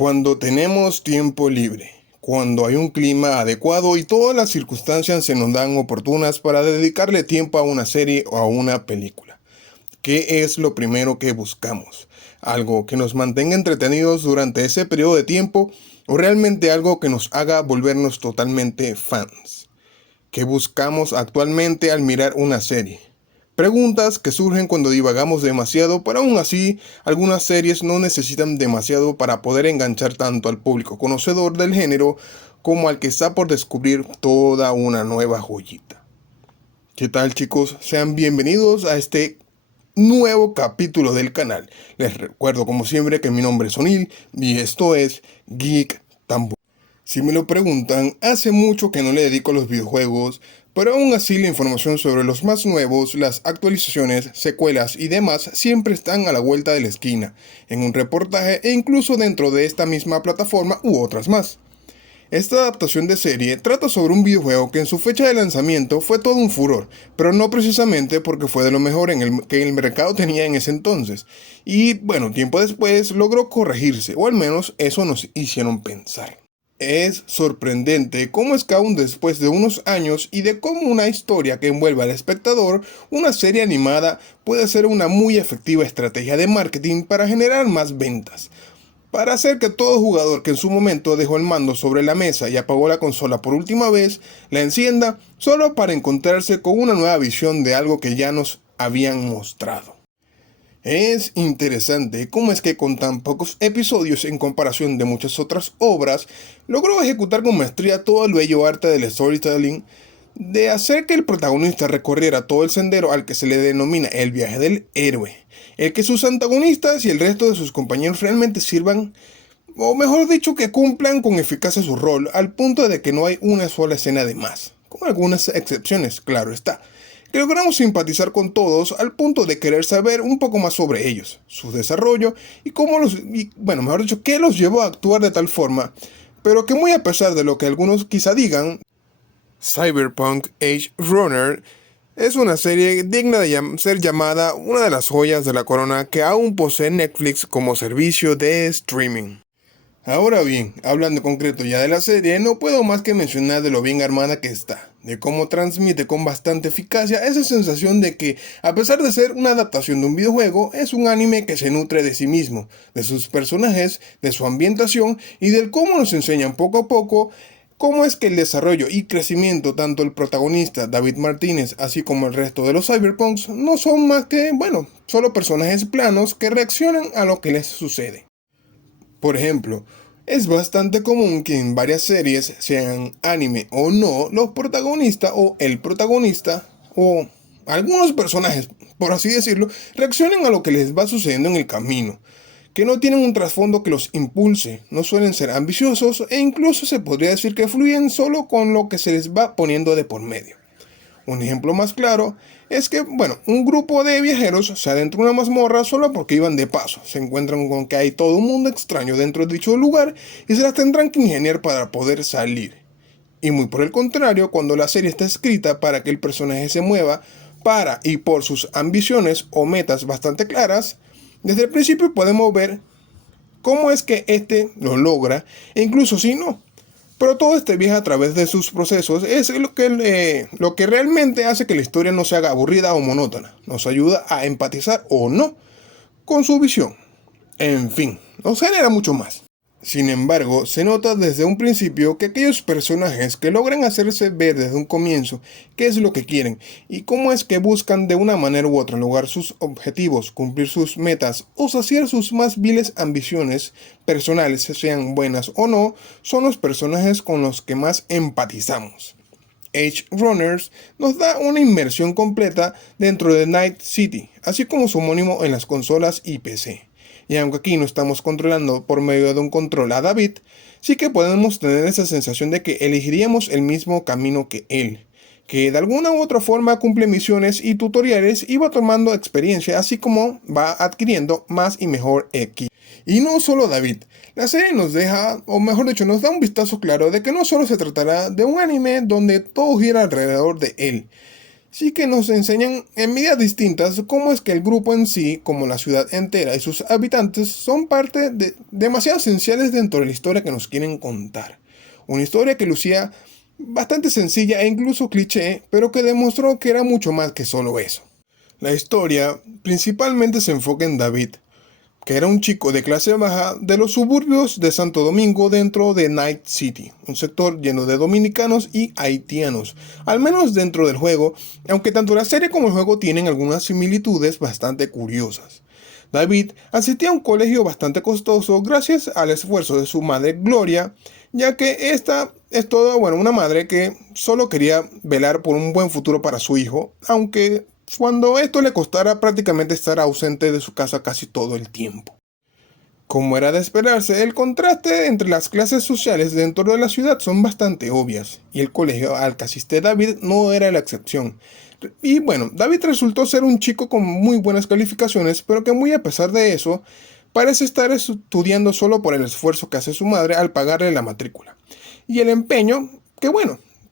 Cuando tenemos tiempo libre, cuando hay un clima adecuado y todas las circunstancias se nos dan oportunas para dedicarle tiempo a una serie o a una película, ¿qué es lo primero que buscamos? ¿Algo que nos mantenga entretenidos durante ese periodo de tiempo o realmente algo que nos haga volvernos totalmente fans? ¿Qué buscamos actualmente al mirar una serie? Preguntas que surgen cuando divagamos demasiado, pero aún así, algunas series no necesitan demasiado para poder enganchar tanto al público conocedor del género como al que está por descubrir toda una nueva joyita. ¿Qué tal, chicos? Sean bienvenidos a este nuevo capítulo del canal. Les recuerdo como siempre que mi nombre es Onil y esto es Geek Tambor. Si me lo preguntan, hace mucho que no le dedico a los videojuegos, pero aún así la información sobre los más nuevos, las actualizaciones, secuelas y demás siempre están a la vuelta de la esquina, en un reportaje e incluso dentro de esta misma plataforma u otras más. Esta adaptación de serie trata sobre un videojuego que en su fecha de lanzamiento fue todo un furor, pero no precisamente porque fue de lo mejor que el mercado tenía en ese entonces. Y bueno, tiempo después logró corregirse, o al menos eso nos hicieron pensar. Es sorprendente cómo es que aún después de unos años y de cómo una historia que envuelve al espectador, una serie animada puede ser una muy efectiva estrategia de marketing para generar más ventas. Para hacer que todo jugador que en su momento dejó el mando sobre la mesa y apagó la consola por última vez, la encienda solo para encontrarse con una nueva visión de algo que ya nos habían mostrado. Es interesante cómo es que con tan pocos episodios en comparación de muchas otras obras, logró ejecutar con maestría todo el bello arte del storytelling, de hacer que el protagonista recorriera todo el sendero al que se le denomina el viaje del héroe, el que sus antagonistas y el resto de sus compañeros realmente sirvan, o mejor dicho, que cumplan con eficacia su rol, al punto de que no hay una sola escena de más, con algunas excepciones, claro está, que logramos simpatizar con todos al punto de querer saber un poco más sobre ellos, su desarrollo y mejor dicho, qué los llevó a actuar de tal forma, pero que muy a pesar de lo que algunos quizá digan, Cyberpunk Edge Runner es una serie digna de ser llamada una de las joyas de la corona que aún posee Netflix como servicio de streaming. Ahora bien, hablando en concreto ya de la serie, no puedo más que mencionar de lo bien armada que está, de cómo transmite con bastante eficacia esa sensación de que, a pesar de ser una adaptación de un videojuego, es un anime que se nutre de sí mismo, de sus personajes, de su ambientación y del cómo nos enseñan poco a poco cómo es que el desarrollo y crecimiento tanto el protagonista David Martínez así como el resto de los cyberpunks no son más que, solo personajes planos que reaccionan a lo que les sucede. Por ejemplo, es bastante común que en varias series, sean anime o no, los protagonistas o el protagonista o algunos personajes, por así decirlo, reaccionen a lo que les va sucediendo en el camino, que no tienen un trasfondo que los impulse, no suelen ser ambiciosos e incluso se podría decir que fluyen solo con lo que se les va poniendo de por medio. Un ejemplo más claro es que, un grupo de viajeros se adentra en una mazmorra solo porque iban de paso. Se encuentran con que hay todo un mundo extraño dentro de dicho lugar y se las tendrán que ingeniar para poder salir. Y muy por el contrario, cuando la serie está escrita para que el personaje se mueva para y por sus ambiciones o metas bastante claras, desde el principio podemos ver cómo es que éste lo logra e incluso si no. Pero todo este viaje a través de sus procesos es lo que realmente hace que la historia no se haga aburrida o monótona. Nos ayuda a empatizar o no con su visión. En fin, nos genera mucho más. Sin embargo, se nota desde un principio que aquellos personajes que logran hacerse ver desde un comienzo qué es lo que quieren y cómo es que buscan de una manera u otra lograr sus objetivos, cumplir sus metas o saciar sus más viles ambiciones personales, sean buenas o no, son los personajes con los que más empatizamos. Edge Runners nos da una inmersión completa dentro de Night City, así como su homónimo en las consolas y PC. Y aunque aquí no estamos controlando por medio de un control a David, sí que podemos tener esa sensación de que elegiríamos el mismo camino que él, que de alguna u otra forma cumple misiones y tutoriales y va tomando experiencia, así como va adquiriendo más y mejor equipo. Y no solo David, la serie nos deja, o mejor dicho, nos da un vistazo claro de que no solo se tratará de un anime donde todo gira alrededor de él, sí que nos enseñan en medidas distintas cómo es que el grupo en sí, como la ciudad entera y sus habitantes, son parte de demasiado esenciales dentro de la historia que nos quieren contar. Una historia que lucía bastante sencilla e incluso cliché, pero que demostró que era mucho más que solo eso. La historia principalmente se enfoca en David, que era un chico de clase baja de los suburbios de Santo Domingo dentro de Night City, un sector lleno de dominicanos y haitianos, al menos dentro del juego, aunque tanto la serie como el juego tienen algunas similitudes bastante curiosas. David asistía a un colegio bastante costoso gracias al esfuerzo de su madre Gloria, ya que esta es toda, una madre que solo quería velar por un buen futuro para su hijo, aunque cuando esto le costara prácticamente estar ausente de su casa casi todo el tiempo. Como era de esperarse, el contraste entre las clases sociales dentro de la ciudad son bastante obvias, y el colegio al que asiste David no era la excepción. Y bueno, David resultó ser un chico con muy buenas calificaciones, pero que muy a pesar de eso, parece estar estudiando solo por el esfuerzo que hace su madre al pagarle la matrícula. Y el empeño que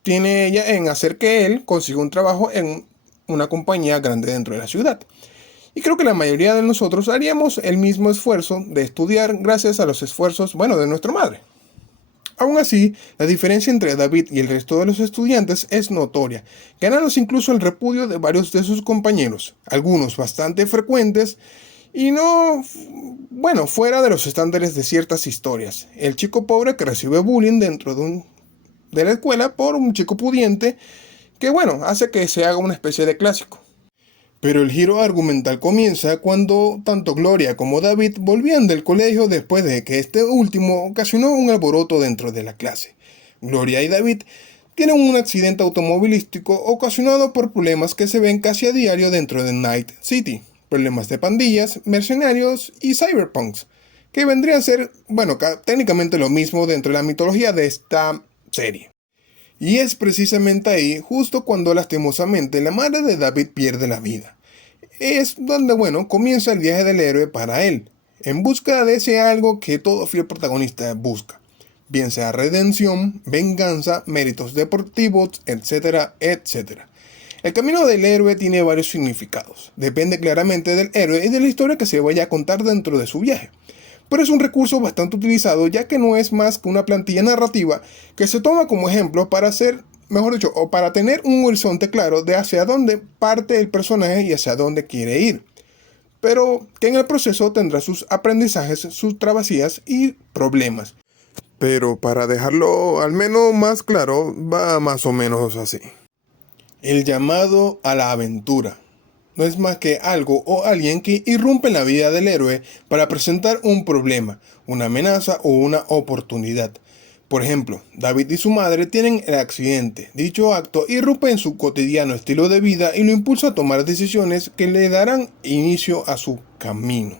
tiene ella en hacer que él consiga un trabajo en una compañía grande dentro de la ciudad. Y creo que la mayoría de nosotros haríamos el mismo esfuerzo de estudiar gracias a los esfuerzos, de nuestra madre. Aún así, la diferencia entre David y el resto de los estudiantes es notoria, ganándose incluso el repudio de varios de sus compañeros, algunos bastante frecuentes y no, fuera de los estándares de ciertas historias. El chico pobre que recibe bullying dentro de la escuela por un chico pudiente que hace que se haga una especie de clásico. Pero el giro argumental comienza cuando tanto Gloria como David volvían del colegio después de que este último ocasionó un alboroto dentro de la clase. Gloria y David tienen un accidente automovilístico ocasionado por problemas que se ven casi a diario dentro de Night City, problemas de pandillas, mercenarios y cyberpunks, que vendrían a ser, técnicamente lo mismo dentro de la mitología de esta serie. Y es precisamente ahí, justo cuando lastimosamente la madre de David pierde la vida. Es donde, comienza el viaje del héroe para él, en busca de ese algo que todo fiel protagonista busca. Bien sea redención, venganza, méritos deportivos, etcétera, etcétera. El camino del héroe tiene varios significados. Depende claramente del héroe y de la historia que se vaya a contar dentro de su viaje. Pero es un recurso bastante utilizado ya que no es más que una plantilla narrativa que se toma como ejemplo para hacer, o para tener un horizonte claro de hacia dónde parte el personaje y hacia dónde quiere ir. Pero que en el proceso tendrá sus aprendizajes, sus travesías y problemas. Pero para dejarlo al menos más claro, va más o menos así. El llamado a la aventura no es más que algo o alguien que irrumpe en la vida del héroe para presentar un problema, una amenaza o una oportunidad. Por ejemplo, David y su madre tienen el accidente. Dicho acto irrumpe en su cotidiano estilo de vida y lo impulsa a tomar decisiones que le darán inicio a su camino.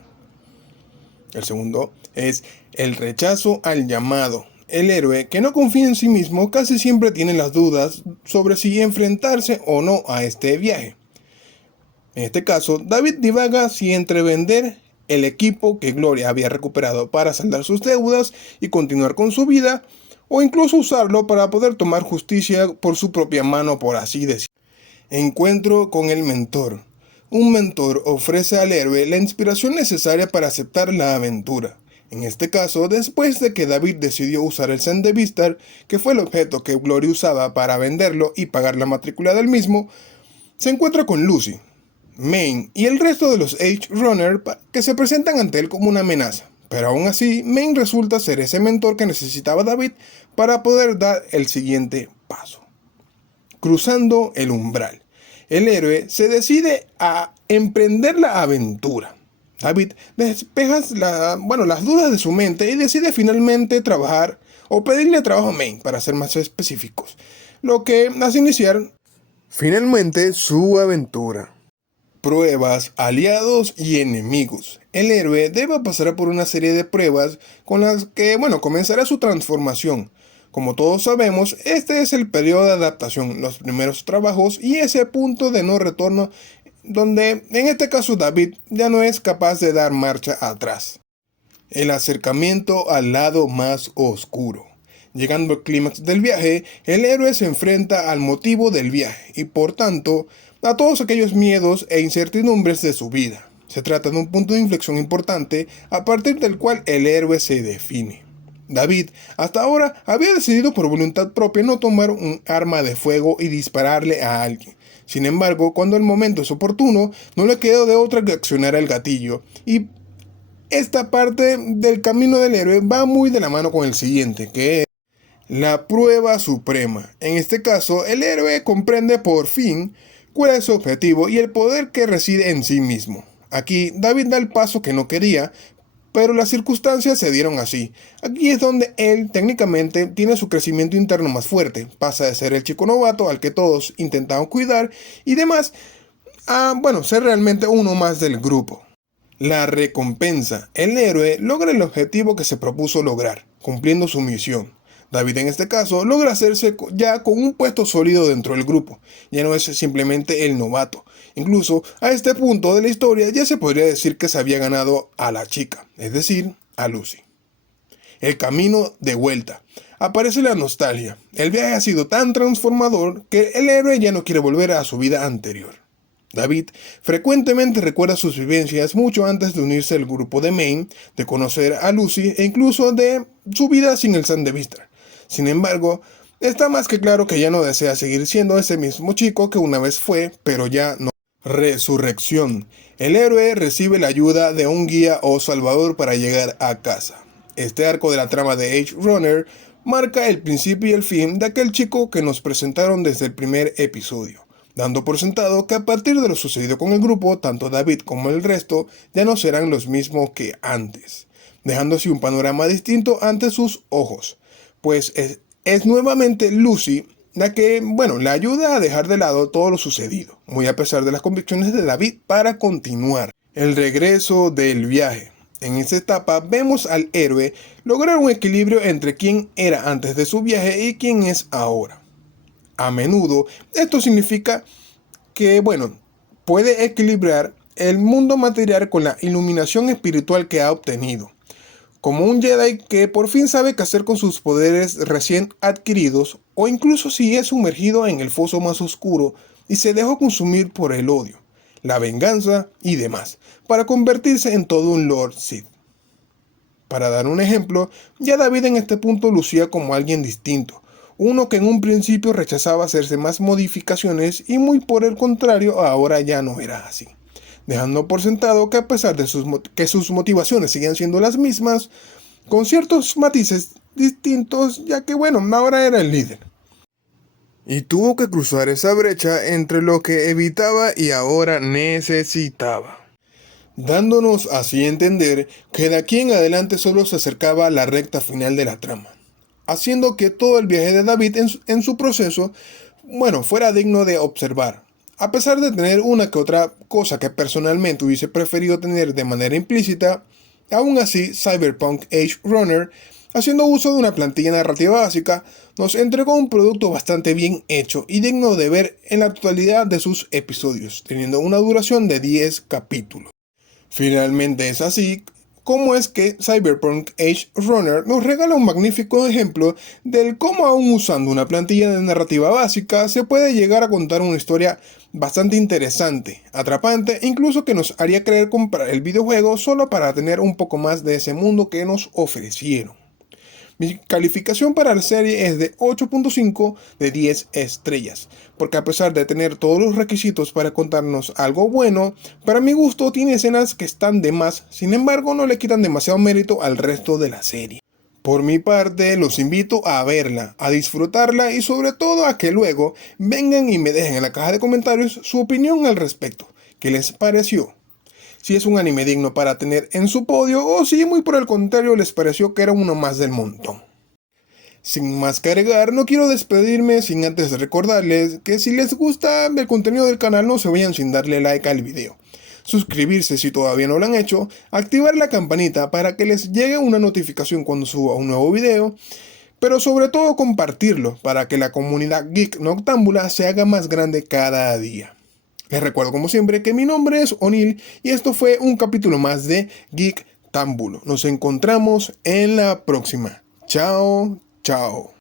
El segundo es el rechazo al llamado. El héroe que no confía en sí mismo casi siempre tiene las dudas sobre si enfrentarse o no a este viaje. En este caso, David divaga si entre vender el equipo que Gloria había recuperado para saldar sus deudas y continuar con su vida, o incluso usarlo para poder tomar justicia por su propia mano, por así decirlo. Encuentro con el mentor. Un mentor ofrece al héroe la inspiración necesaria para aceptar la aventura. En este caso, después de que David decidió usar el Zen de Vistar, que fue el objeto que Gloria usaba para venderlo y pagar la matrícula del mismo, se encuentra con Lucy, Maine y el resto de los Edge-Runner que se presentan ante él como una amenaza. Pero aún así, Maine resulta ser ese mentor que necesitaba David para poder dar el siguiente paso. Cruzando el umbral, el héroe se decide a emprender la aventura. David despeja las dudas de su mente y decide finalmente trabajar o pedirle trabajo a Maine, para ser más específicos, lo que hace iniciar finalmente su aventura. Pruebas, aliados y enemigos. El héroe debe pasar por una serie de pruebas con las que, comenzará su transformación. Como todos sabemos, este es el periodo de adaptación, los primeros trabajos y ese punto de no retorno donde, en este caso, David ya no es capaz de dar marcha atrás. El acercamiento al lado más oscuro. Llegando al clímax del viaje, el héroe se enfrenta al motivo del viaje y por tanto a todos aquellos miedos e incertidumbres de su vida. Se trata de un punto de inflexión importante a partir del cual el héroe se define. David, hasta ahora, había decidido por voluntad propia no tomar un arma de fuego y dispararle a alguien. Sin embargo, cuando el momento es oportuno, no le quedó de otra que accionar el gatillo. Y esta parte del camino del héroe va muy de la mano con el siguiente, que es la prueba suprema. En este caso, el héroe comprende por fin cuál es su objetivo y el poder que reside en sí mismo. Aquí, David da el paso que no quería, pero las circunstancias se dieron así. Aquí es donde él técnicamente tiene su crecimiento interno más fuerte. Pasa de ser el chico novato al que todos intentaban cuidar y demás a, ser realmente uno más del grupo. La recompensa. El héroe logra el objetivo que se propuso lograr, cumpliendo su misión. David en este caso logra hacerse ya con un puesto sólido dentro del grupo. Ya no es simplemente el novato. Incluso a este punto de la historia ya se podría decir que se había ganado a la chica, es decir, a Lucy. El camino de vuelta. Aparece la nostalgia. El viaje ha sido tan transformador que el héroe ya no quiere volver a su vida anterior. David frecuentemente recuerda sus vivencias mucho antes de unirse al grupo de Maine, de conocer a Lucy e incluso de su vida sin el Sam de Vista. Sin embargo, está más que claro que ya no desea seguir siendo ese mismo chico que una vez fue, pero ya no. Resurrección. El héroe recibe la ayuda de un guía o salvador para llegar a casa. Este arco de la trama de Edge Runner marca el principio y el fin de aquel chico que nos presentaron desde el primer episodio, dando por sentado que a partir de lo sucedido con el grupo, tanto David como el resto ya no serán los mismos que antes, dejando así un panorama distinto ante sus ojos, pues es nuevamente Lucy la que, le ayuda a dejar de lado todo lo sucedido, muy a pesar de las convicciones de David para continuar. El regreso del viaje. En esta etapa vemos al héroe lograr un equilibrio entre quién era antes de su viaje y quién es ahora. A menudo, esto significa que, puede equilibrar el mundo material con la iluminación espiritual que ha obtenido. Como un Jedi que por fin sabe qué hacer con sus poderes recién adquiridos, o incluso si es sumergido en el foso más oscuro y se dejó consumir por el odio, la venganza y demás, para convertirse en todo un Lord Sith. Para dar un ejemplo, ya David en este punto lucía como alguien distinto, uno que en un principio rechazaba hacerse más modificaciones y muy por el contrario ahora ya no era así, dejando por sentado que a pesar de sus motivaciones siguen siendo las mismas, con ciertos matices distintos, ya que ahora era el líder. Y tuvo que cruzar esa brecha entre lo que evitaba y ahora necesitaba, dándonos así a entender que de aquí en adelante solo se acercaba a la recta final de la trama, haciendo que todo el viaje de David en su proceso, fuera digno de observar. A pesar de tener una que otra cosa que personalmente hubiese preferido tener de manera implícita, aún así Cyberpunk Edge Runner, haciendo uso de una plantilla narrativa básica, nos entregó un producto bastante bien hecho y digno de ver en la totalidad de sus episodios, teniendo una duración de 10 capítulos. Finalmente es así como es que Cyberpunk Edge Runner nos regala un magnífico ejemplo del cómo aún usando una plantilla de narrativa básica se puede llegar a contar una historia bastante interesante, atrapante, incluso que nos haría querer comprar el videojuego solo para tener un poco más de ese mundo que nos ofrecieron. Mi calificación para la serie es de 8.5 de 10 estrellas, porque a pesar de tener todos los requisitos para contarnos algo bueno, para mi gusto tiene escenas que están de más, sin embargo no le quitan demasiado mérito al resto de la serie. Por mi parte, los invito a verla, a disfrutarla y sobre todo a que luego vengan y me dejen en la caja de comentarios su opinión al respecto. ¿Qué les pareció? Si es un anime digno para tener en su podio o si muy por el contrario les pareció que era uno más del montón. Sin más que agregar, no quiero despedirme sin antes recordarles que si les gusta el contenido del canal no se vayan sin darle like al video. Suscribirse si todavía no lo han hecho, activar la campanita para que les llegue una notificación cuando suba un nuevo video, pero sobre todo compartirlo para que la comunidad geek noctámbula se haga más grande cada día. Les recuerdo como siempre que mi nombre es O'Neill y esto fue un capítulo más de Geek Támbulo. Nos encontramos en la próxima. Chao, chao.